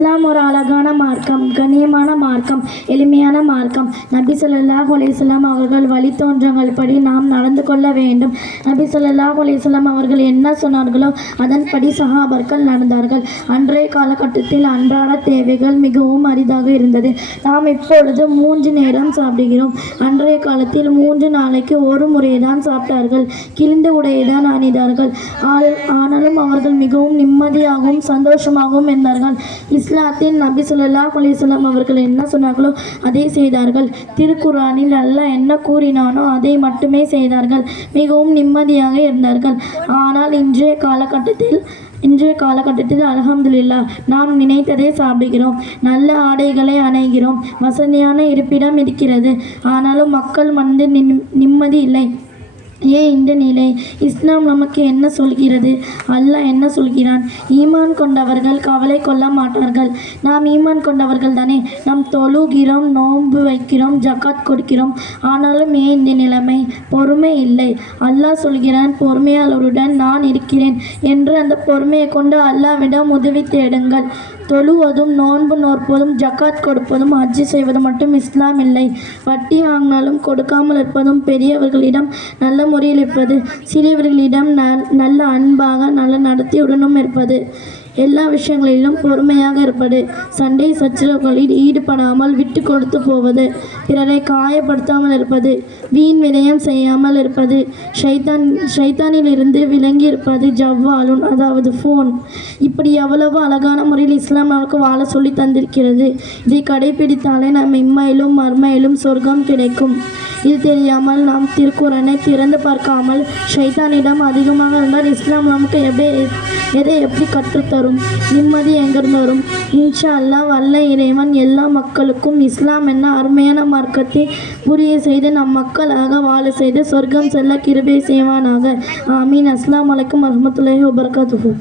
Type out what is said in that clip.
இஸ்லாம் ஒரு அழகான மார்க்கம், கண்ணியமான மார்க்கம், எளிமையான மார்க்கம். நபி ஸல்லல்லாஹு அலைஹி வஸல்லம் அவர்கள் வழித்தோன்றல்கள் படி நாம் நடந்து கொள்ள வேண்டும். நபி ஸல்லல்லாஹு அலைஹி வஸல்லம் அவர்கள் என்ன சொன்னார்களோ அதன்படி சஹாபாக்கள் நடந்தார்கள். அன்றைய காலகட்டத்தில் அன்றாட தேவைகள் மிகவும் அரிதாக இருந்தது. நாம் இப்பொழுது 3 நேரம் சாப்பிடுகிறோம். அன்றைய காலத்தில் 3 நாளைக்கு ஒரு முறைதான் சாப்பிட்டார்கள். கிழிந்த உடையைதான் அணிந்தார்கள். ஆனாலும் அவர்கள் மிகவும் நிம்மதியாகவும் சந்தோஷமாகவும் இருந்தார்கள். இஸ்லாத்தில் நபி ஸல்லல்லாஹு அலைஹி வஸல்லம் அவர்கள் என்ன சொன்னார்களோ அதை செய்தார்கள். திருக்குர்ஆனில் அல்லாஹ் என்ன கூறினானோ அதை மட்டுமே செய்தார்கள். மிகவும் நிம்மதியாக இருந்தார்கள். ஆனால் இன்றைய காலகட்டத்தில் அல்ஹம்துலில்லாஹ் நாம் நினைத்ததை சாப்பிடுகிறோம். நல்ல ஆடைகளை அணிகிறோம். வசதியான இருப்பிடம் இருக்கிறது. ஆனாலும் மக்கள் மனதில் நிம்மதி இல்லை. ஏன் இந்த நிலை? இஸ்லாம் நமக்கு என்ன சொல்கிறது? அல்லாஹ் என்ன சொல்கிறான்? ஈமான் கொண்டவர்கள் கவலை கொள்ள மாட்டார்கள். நாம் ஈமான் கொண்டவர்கள் தானே. நாம் தொழுகிறோம், நோன்பு வைக்கிறோம், ஜக்காத் கொடுக்கிறோம். ஆனாலும் ஏன் இந்த நிலைமை? பொறுமை இல்லை. அல்லாஹ் சொல்கிறான், பொறுமையாளருடன் நான் இருக்கிறேன் என்று. அந்த பொறுமையை கொண்டு அல்லாஹ்விடம் உதவி தேடுங்கள். தொழுவதும் நோன்பு நோற்பதும் ஜக்காத் கொடுப்பதும் ஹஜ் செய்வதும் மட்டும் இஸ்லாம் இல்லை. வட்டி வாங்கினாலும் கொடுக்காமல் இருப்பதும், பெரியவர்களிடம் நல்ல முறையில் இருப்பது, சிறியவர்களிடம் நல்ல அன்பாக நல்ல நடத்தியுடனும் இருப்பது, எல்லா விஷயங்களிலும் பொறுமையாக இருப்பது, சண்டை சச்சரவுகளில் ஈடுபடாமல் விட்டு கொடுத்து போவது, பிறரை காயப்படுத்தாமல் இருப்பது, வீண் விரயம் செய்யாமல் இருப்பது, ஷைத்தானிலிருந்து விலங்கி இருப்பது, ஜவ்வாலுன் அதாவது ஃபோன். இப்படி எவ்வளவு அழகான முறையில் இஸ்லாம் நமக்கு வாழ சொல்லி தந்திருக்கிறது. இதை கடைபிடித்தாலே நாம் இம்மையிலும் மர்மையிலும் சொர்க்கம் கிடைக்கும். இது தெரியாமல் நாம் திருக்குர்ஆனை திறந்து பார்க்காமல் ஷைத்தானிடம் அதிகமாக இருந்தால் இஸ்லாம் நமக்கு எதை எப்படி கற்றுத்தரும்? நிம்மதி எங்கிருந்து வரும்? இன்ஷா அல்லாஹ் வல்ல இறைவன் எல்லா மக்களுக்கும் இஸ்லாம் என்ன அருமையான மார்க்கத்தை புரிய செய்து நம் மக்களாக வாழ செய்து சொர்க்கம் செல்ல கிருபை செய்வானாக. ஆமீன். அஸ்ஸலாமு அலைக்கும் வரஹ்மத்துல்லாஹி வபரகாத்துஹு.